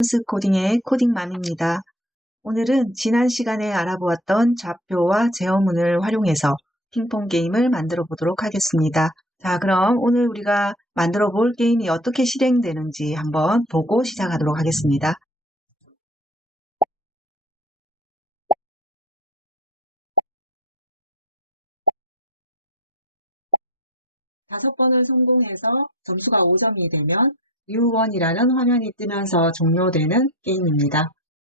스 코딩의 코딩맘입니다. 오늘은 지난 시간에 알아보았던 좌표와 제어문을 활용해서 핑퐁 게임을 만들어 보도록 하겠습니다. 자, 그럼 오늘 우리가 만들어 볼 게임이 어떻게 실행되는지 한번 보고 시작하도록 하겠습니다. 5번을 성공해서 점수가 5점이 되면 U1이라는 화면이 뜨면서 종료되는 게임입니다.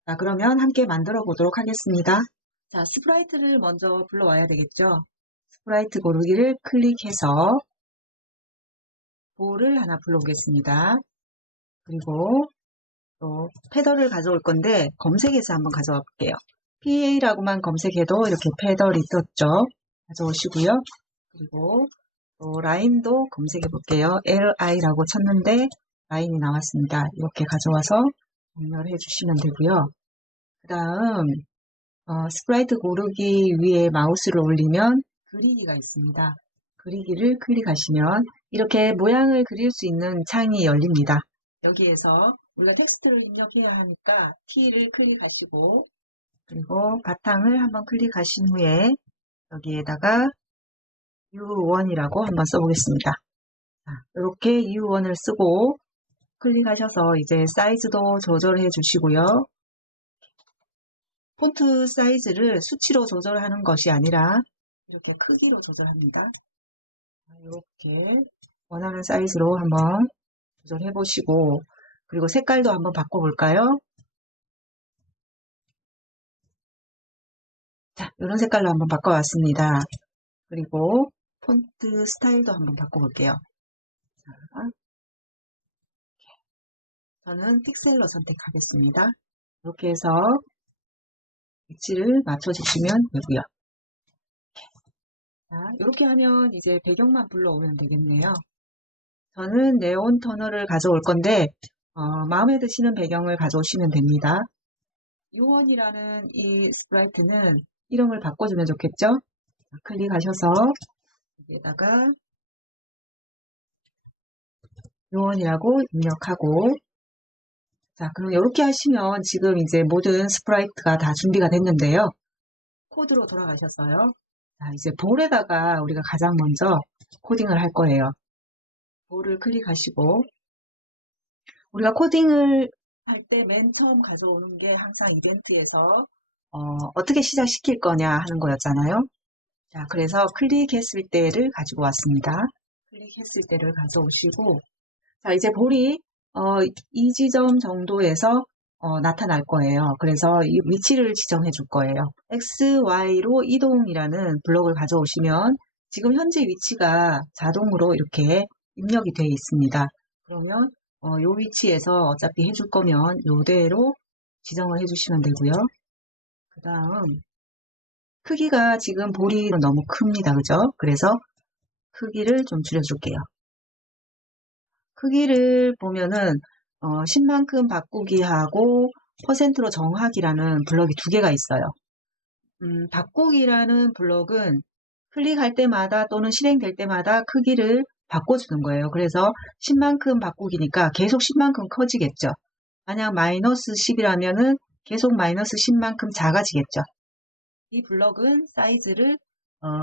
자, 그러면 함께 만들어 보도록 하겠습니다. 자, 스프라이트를 먼저 불러와야 되겠죠. 스프라이트 고르기를 클릭해서 볼을 하나 불러오겠습니다. 그리고 또 패더를 가져올 건데 검색해서 한번 가져와 볼게요. PA라고만 검색해도 이렇게 패더리 떴죠. 가져오시고요. 그리고 또 라인도 검색해 볼게요. LI라고 쳤는데 라인이 나왔습니다. 이렇게 가져와서 정렬해 주시면 되고요. 그 다음 스프라이트 고르기 위에 마우스를 올리면 그리기가 있습니다. 그리기를 클릭하시면 이렇게 모양을 그릴 수 있는 창이 열립니다. 여기에서 우리가 텍스트를 입력해야 하니까 T를 클릭하시고 그리고 바탕을 한번 클릭하신 후에 여기에다가 U1이라고 한번 써보겠습니다. 이렇게 U1을 쓰고 클릭하셔서 이제 사이즈도 조절해 주시고요. 폰트 사이즈를 수치로 조절하는 것이 아니라 이렇게 크기로 조절합니다. 이렇게 원하는 사이즈로 한번 조절해 보시고 그리고 색깔도 한번 바꿔볼까요? 자, 이런 색깔로 한번 바꿔왔습니다. 그리고 폰트 스타일도 한번 바꿔볼게요. 자, 저는 픽셀로 선택하겠습니다. 이렇게 해서 위치를 맞춰주시면 되고요. 자, 이렇게 하면 이제 배경만 불러오면 되겠네요. 저는 네온 터널을 가져올 건데 마음에 드시는 배경을 가져오시면 됩니다. U1이라는 이 스프라이트는 이름을 바꿔주면 좋겠죠? 자, 클릭하셔서 여기에다가 U1이라고 입력하고 자, 그럼 이렇게 하시면 지금 이제 모든 스프라이트가 다 준비가 됐는데요. 코드로 돌아가셨어요. 자, 이제 볼에다가 우리가 가장 먼저 코딩을 할 거예요. 볼을 클릭하시고 우리가 코딩을 할 때 맨 처음 가져오는 게 항상 이벤트에서 어떻게 시작시킬 거냐 하는 거였잖아요. 자, 그래서 클릭했을 때를 가지고 왔습니다. 클릭했을 때를 가져오시고 자, 이제 볼이 이 지점 정도에서 나타날 거예요. 그래서 이 위치를 지정해 줄 거예요. X, Y로 이동이라는 블록을 가져오시면 지금 현재 위치가 자동으로 이렇게 입력이 되어 있습니다. 그러면 이 위치에서 어차피 해줄 거면 이대로 지정을 해주시면 되고요. 그 다음 크기가 지금 볼이 너무 큽니다. 그죠? 그래서 크기를 좀 줄여줄게요. 크기를 보면은 10만큼 바꾸기하고 퍼센트로 정하기라는 블럭이 2개가 있어요. 바꾸기라는 블럭은 클릭할 때마다 또는 실행될 때마다 크기를 바꿔주는 거예요. 그래서 10만큼 바꾸기니까 계속 10만큼 커지겠죠. 만약 마이너스 10이라면은 계속 마이너스 10만큼 작아지겠죠. 이 블럭은 사이즈를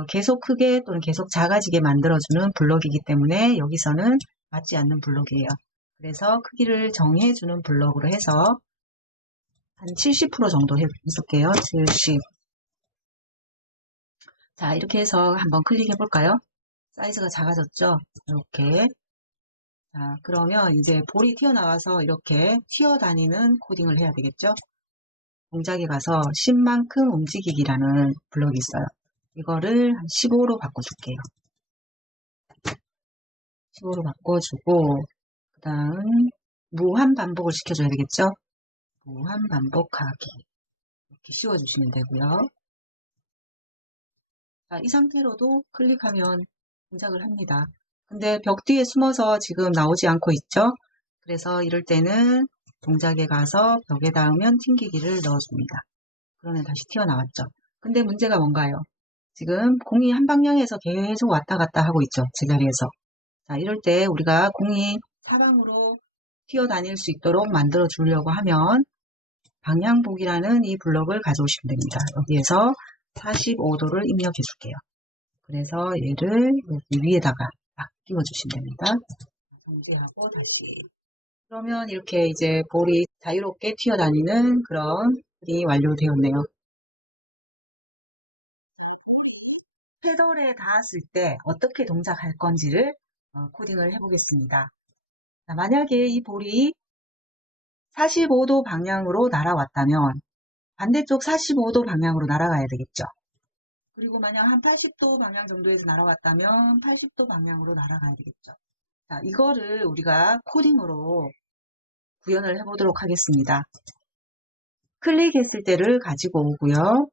계속 크게 또는 계속 작아지게 만들어주는 블럭이기 때문에 여기서는 맞지 않는 블럭이에요. 그래서 크기를 정해주는 블럭으로 해서 한 70% 정도 해볼게요. 70. 자, 이렇게 해서 한번 클릭해 볼까요? 사이즈가 작아졌죠? 이렇게. 자, 그러면 이제 볼이 튀어나와서 이렇게 튀어다니는 코딩을 해야 되겠죠? 동작에 가서 10만큼 움직이기라는 블럭이 있어요. 이거를 한 15로 바꿔줄게요. 15로 바꿔주고 그 다음 무한 반복을 시켜줘야 되겠죠? 무한 반복하기 이렇게 씌워주시면 되고요. 자, 이 상태로도 클릭하면 동작을 합니다. 근데 벽 뒤에 숨어서 지금 나오지 않고 있죠? 그래서 이럴 때는 동작에 가서 벽에 닿으면 튕기기를 넣어줍니다. 그러면 다시 튀어나왔죠. 근데 문제가 뭔가요? 지금 공이 한 방향에서 계속 왔다 갔다 하고 있죠. 제자리에서. 자, 이럴 때 우리가 공이 사방으로 튀어다닐 수 있도록 만들어 주려고 하면 방향복이라는 이 블럭을 가져오시면 됩니다. 여기에서 45도를 입력해 줄게요. 그래서 얘를 여기 위에다가 딱 끼워주시면 됩니다. 정지하고 다시. 그러면 이렇게 이제 볼이 자유롭게 튀어다니는 그런 이 완료되었네요. 페달에 닿았을 때 어떻게 동작할 건지를 코딩을 해보겠습니다. 자, 만약에 이 볼이 45도 방향으로 날아왔다면 반대쪽 45도 방향으로 날아가야 되겠죠. 그리고 만약 한 80도 방향 정도에서 날아왔다면 80도 방향으로 날아가야 되겠죠. 자, 이거를 우리가 코딩으로 구현을 해보도록 하겠습니다. 클릭했을 때를 가지고 오고요.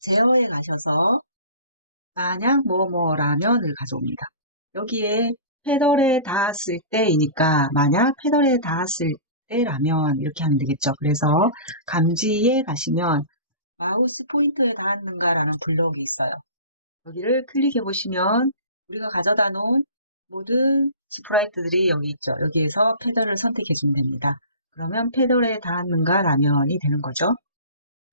제어에 가셔서 만약 뭐뭐라면을 가져옵니다. 여기에 페달에 닿았을 때이니까 만약 페달에 닿았을 때라면 이렇게 하면 되겠죠. 그래서 감지에 가시면 마우스 포인터에 닿았는가 라는 블럭이 있어요. 여기를 클릭해 보시면 우리가 가져다 놓은 모든 스프라이트들이 여기 있죠. 여기에서 페달을 선택해 주면 됩니다. 그러면 페달에 닿았는가 라면이 되는 거죠.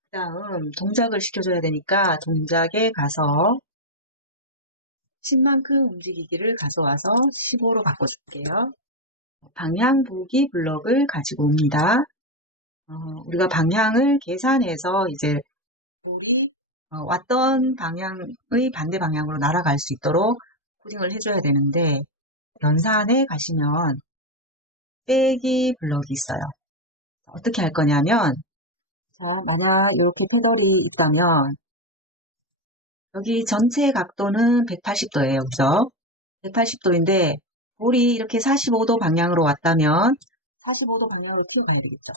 그 다음 동작을 시켜줘야 되니까 동작에 가서 10만큼 움직이기를 가져와서 15로 바꿔줄게요. 방향 보기 블럭을 가지고 옵니다. 우리가 방향을 계산해서 이제 볼이 왔던 방향의 반대 방향으로 날아갈 수 있도록 코딩을 해줘야 되는데 연산에 가시면 빼기 블럭이 있어요. 어떻게 할 거냐면 만약 이렇게 페달이 있다면 여기 전체 각도는 180도예요. 그죠? 180도인데 볼이 이렇게 45도 방향으로 왔다면 45도 방향으로 튀어가야 되겠죠.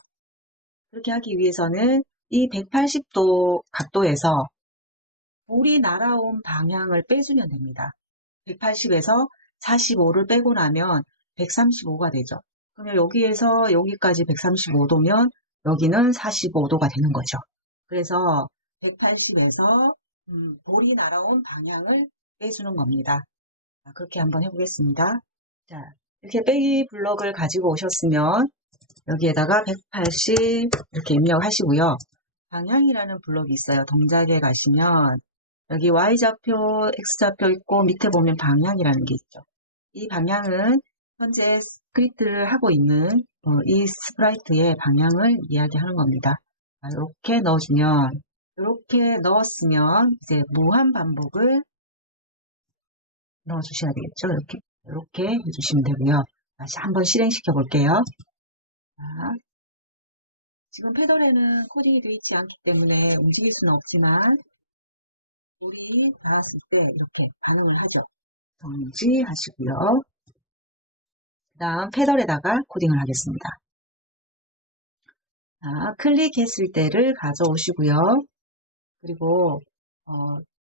그렇게 하기 위해서는 이 180도 각도에서 볼이 날아온 방향을 빼주면 됩니다. 180에서 45를 빼고 나면 135가 되죠. 그러면 여기에서 여기까지 135도면 여기는 45도가 되는 거죠. 그래서 180에서 볼이 날아온 방향을 빼주는 겁니다. 자, 그렇게 한번 해보겠습니다. 자, 이렇게 빼기 블럭을 가지고 오셨으면 여기에다가 180 이렇게 입력하시고요. 방향이라는 블럭이 있어요. 동작에 가시면 여기 Y좌표, X좌표 있고 밑에 보면 방향이라는 게 있죠. 이 방향은 현재 스크립트를 하고 있는 이 스프라이트의 방향을 이야기하는 겁니다. 이렇게 넣어주면 이렇게 넣었으면 이제 무한 반복을 넣어주셔야 되겠죠. 이렇게 해주시면 되고요. 다시 한번 실행시켜 볼게요. 자, 지금 페달에는 코딩이 되어 있지 않기 때문에 움직일 수는 없지만 볼이 닿았을 때 이렇게 반응을 하죠. 정지하시고요. 그 다음 페달에다가 코딩을 하겠습니다. 자, 클릭했을 때를 가져오시고요. 그리고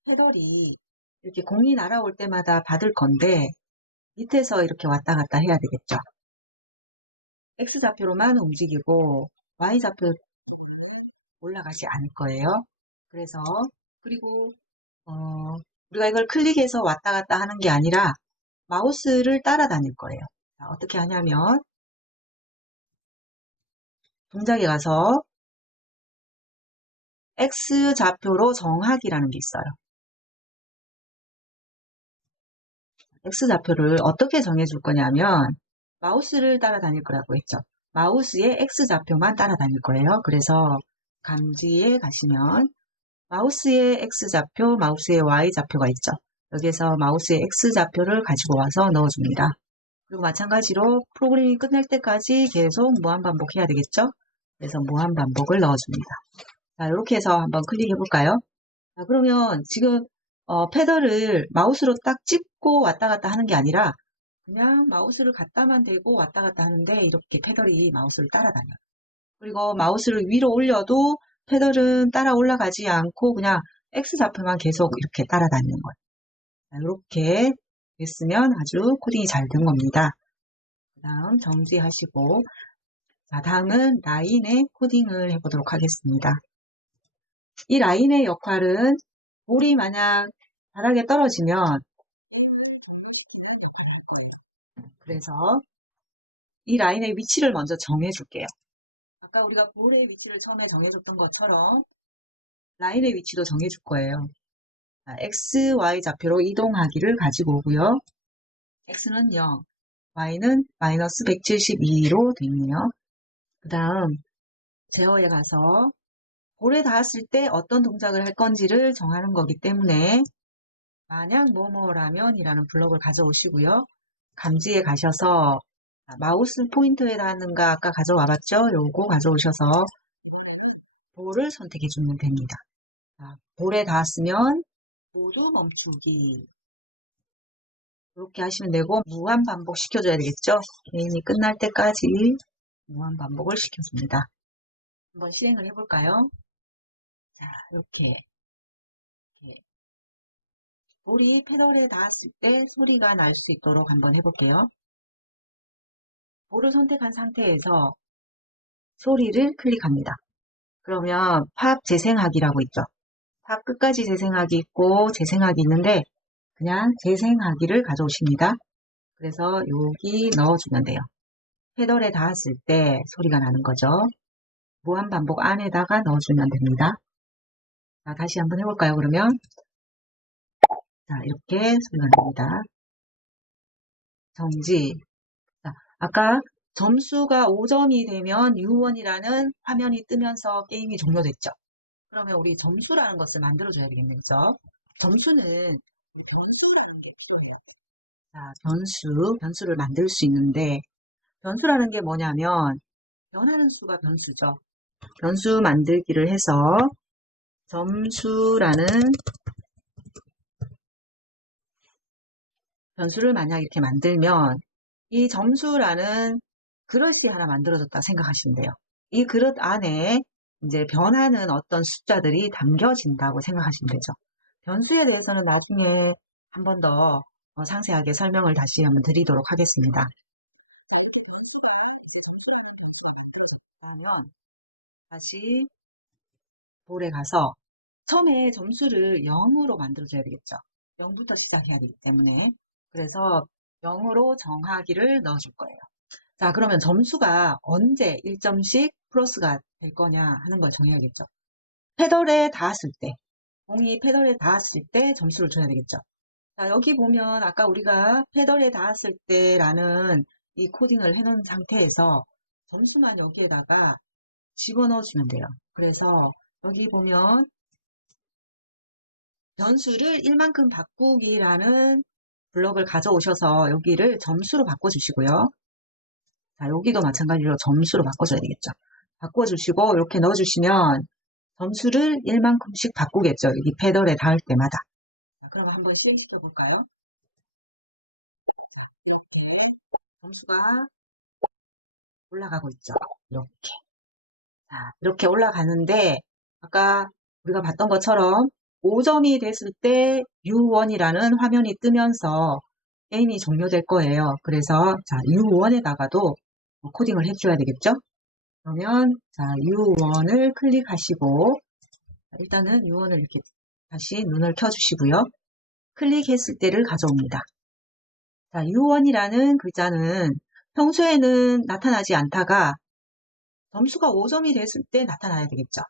페달이 이렇게 공이 날아올 때마다 받을 건데 밑에서 이렇게 왔다 갔다 해야 되겠죠. X좌표로만 움직이고 Y좌표 올라가지 않을 거예요. 그래서 그리고 우리가 이걸 클릭해서 왔다 갔다 하는 게 아니라 마우스를 따라다닐 거예요. 자, 어떻게 하냐면 동작에 가서 X좌표로 정하기라는 게 있어요. X좌표를 어떻게 정해줄 거냐면 마우스를 따라다닐 거라고 했죠. 마우스의 X좌표만 따라다닐 거예요. 그래서 감지에 가시면 마우스의 X좌표, 마우스의 Y좌표가 있죠. 여기에서 마우스의 X좌표를 가지고 와서 넣어줍니다. 그리고 마찬가지로 프로그램이 끝날 때까지 계속 무한반복해야 되겠죠. 그래서 무한반복을 넣어줍니다. 자, 이렇게 해서 한번 클릭해 볼까요? 자, 그러면 지금 패널을 마우스로 딱 찍고 왔다 갔다 하는 게 아니라 그냥 마우스를 갖다만 대고 왔다 갔다 하는데 이렇게 패널이 마우스를 따라다녀요. 그리고 마우스를 위로 올려도 패널은 따라 올라가지 않고 그냥 X좌표만 계속 이렇게 따라다니는 거예요. 자, 이렇게 됐으면 아주 코딩이 잘 된 겁니다. 그 다음 정지하시고 자, 다음은 라인의 코딩을 해보도록 하겠습니다. 이 라인의 역할은 볼이 만약 바닥에 떨어지면 그래서 이 라인의 위치를 먼저 정해줄게요. 아까 우리가 볼의 위치를 처음에 정해줬던 것처럼 라인의 위치도 정해줄 거예요. x, y 좌표로 이동하기를 가지고 오고요. x는 0, y는 마이너스 172로 되어 있네요. 그 다음 제어에 가서 볼에 닿았을 때 어떤 동작을 할 건지를 정하는 거기 때문에 만약 뭐뭐라면 이라는 블럭을 가져오시고요. 감지에 가셔서 마우스 포인터에 닿는가 아까 가져와 봤죠? 요거 가져오셔서 볼을 선택해 주면 됩니다. 볼에 닿았으면 모두 멈추기. 이렇게 하시면 되고 무한 반복 시켜줘야 되겠죠? 게임이 끝날 때까지 무한 반복을 시켜줍니다. 한번 실행을 해볼까요? 자, 이렇게 볼이 페달에 닿았을 때 소리가 날 수 있도록 한번 해볼게요. 볼을 선택한 상태에서 소리를 클릭합니다. 그러면 팝 재생하기라고 있죠. 팝 끝까지 재생하기 있고 재생하기 있는데 그냥 재생하기를 가져오십니다. 그래서 여기 넣어주면 돼요. 페달에 닿았을 때 소리가 나는 거죠. 무한 반복 안에다가 넣어주면 됩니다. 자, 다시 한번 해볼까요, 그러면? 자, 이렇게 소리가 납니다. 정지. 자, 아까 점수가 5점이 되면 U1이라는 화면이 뜨면서 게임이 종료됐죠. 그러면 우리 점수라는 것을 만들어줘야 되겠네요. 그죠? 점수는 변수라는 게 필요해요. 자, 변수를 만들 수 있는데 변수라는 게 뭐냐면 변하는 수가 변수죠. 변수 만들기를 해서 점수라는 변수를 만약 이렇게 만들면 이 점수라는 그릇이 하나 만들어졌다 생각하시면 돼요. 이 그릇 안에 이제 변하는 어떤 숫자들이 담겨진다고 생각하시면 되죠. 변수에 대해서는 나중에 한 번 더 상세하게 설명을 다시 한번 드리도록 하겠습니다. 이렇게 변수라는 변수가 만들어졌다면 다시 볼에 가서 처음에 점수를 0으로 만들어줘야 되겠죠. 0부터 시작해야 되기 때문에 그래서 0으로 정하기를 넣어줄 거예요. 자, 그러면 점수가 언제 1점씩 플러스가 될 거냐 하는 걸 정해야겠죠. 페달에 닿았을 때, 공이 페달에 닿았을 때 점수를 줘야 되겠죠. 자, 여기 보면 아까 우리가 페달에 닿았을 때라는 이 코딩을 해놓은 상태에서 점수만 여기에다가 집어넣어 주면 돼요. 그래서 여기 보면 변수를 1만큼 바꾸기라는 블럭을 가져오셔서 여기를 점수로 바꿔주시고요. 자, 여기도 마찬가지로 점수로 바꿔줘야 되겠죠. 바꿔주시고 이렇게 넣어주시면 점수를 1만큼씩 바꾸겠죠. 여기 페달에 닿을 때마다. 자, 그럼 한번 실행시켜 볼까요? 이렇게 점수가 올라가고 있죠. 이렇게. 자, 이렇게 올라가는데 아까 우리가 봤던 것처럼 5점이 됐을 때 U1이라는 화면이 뜨면서 게임이 종료될 거예요. 그래서 자, U1에다가도 코딩을 해줘야 되겠죠? 그러면 자, U1을 클릭하시고 일단은 U1을 이렇게 다시 눈을 켜주시고요. 클릭했을 때를 가져옵니다. 자, U1이라는 글자는 평소에는 나타나지 않다가 점수가 5점이 됐을 때 나타나야 되겠죠.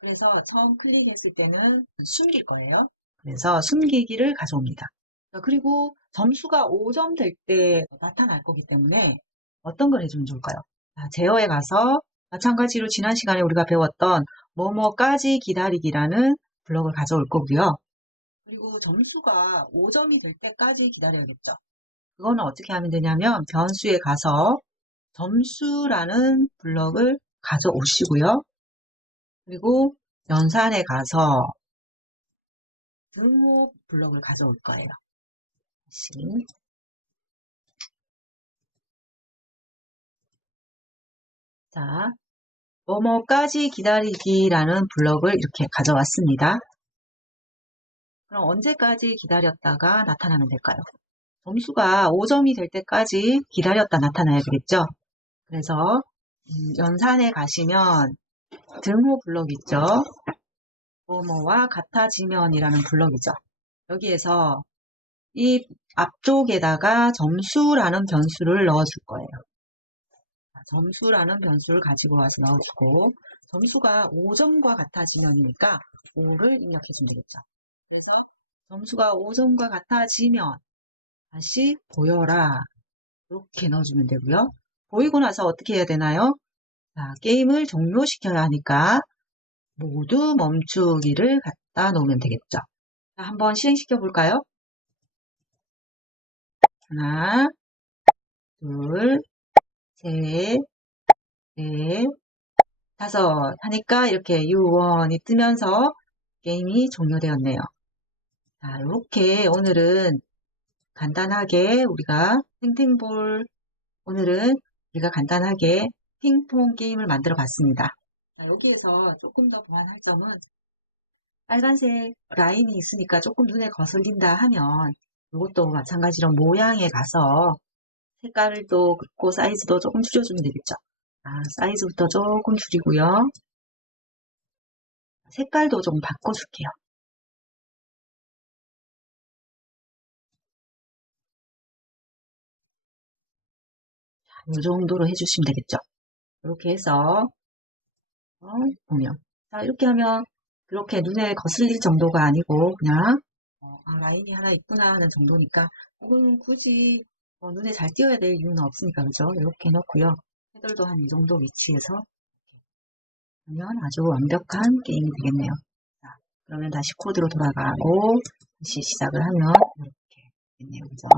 그래서 처음 클릭했을 때는 숨길 거예요. 그래서 숨기기를 가져옵니다. 그리고 점수가 5점 될 때 나타날 거기 때문에 어떤 걸 해주면 좋을까요? 제어에 가서 마찬가지로 지난 시간에 우리가 배웠던 뭐뭐까지 기다리기라는 블럭을 가져올 거고요. 그리고 점수가 5점이 될 때까지 기다려야겠죠. 그거는 어떻게 하면 되냐면 변수에 가서 점수라는 블럭을 가져오시고요. 그리고 연산에 가서 등호 블럭을 가져올 거예요. 다시. 자, 뭐뭐까지 기다리기라는 블럭을 이렇게 가져왔습니다. 그럼 언제까지 기다렸다가 나타나면 될까요? 점수가 5점이 될 때까지 기다렸다 나타나야 되겠죠? 그래서 연산에 가시면 등호 블럭 있죠? 뭐뭐와 같아지면이라는 블럭이죠. 여기에서 이 앞쪽에다가 점수라는 변수를 넣어줄 거예요. 점수라는 변수를 가지고 와서 넣어주고, 점수가 5점과 같아지면이니까 5를 입력해주면 되겠죠. 그래서 점수가 5점과 같아지면 다시 보여라. 이렇게 넣어주면 되고요. 보이고 나서 어떻게 해야 되나요? 자, 게임을 종료시켜야 하니까 모두 멈추기를 갖다 놓으면 되겠죠. 자, 한번 실행시켜 볼까요? 하나, 둘, 셋, 넷, 다섯 하니까 이렇게 유언이 뜨면서 게임이 종료되었네요. 자, 이렇게 오늘은 간단하게 우리가 오늘은 우리가 간단하게 핑퐁 게임을 만들어 봤습니다. 자, 여기에서 조금 더 보완할 점은 빨간색 라인이 있으니까 조금 눈에 거슬린다 하면 이것도 마찬가지로 모양에 가서 색깔도 긋고 사이즈도 조금 줄여주면 되겠죠. 사이즈부터 조금 줄이고요. 색깔도 좀 바꿔줄게요. 이 정도로 해주시면 되겠죠. 이렇게 해서 보면 자, 이렇게 하면 그렇게 눈에 거슬릴 정도가 아니고 그냥 라인이 하나 있구나 하는 정도니까 혹은 굳이 눈에 잘 띄어야 될 이유는 없으니까 그죠? 이렇게 해놓고요. 헤들도 한 이 정도 위치에서 하면 아주 완벽한 게임이 되겠네요. 자, 그러면 다시 코드로 돌아가고 다시 시작을 하면 이렇게 되겠네요. 그죠?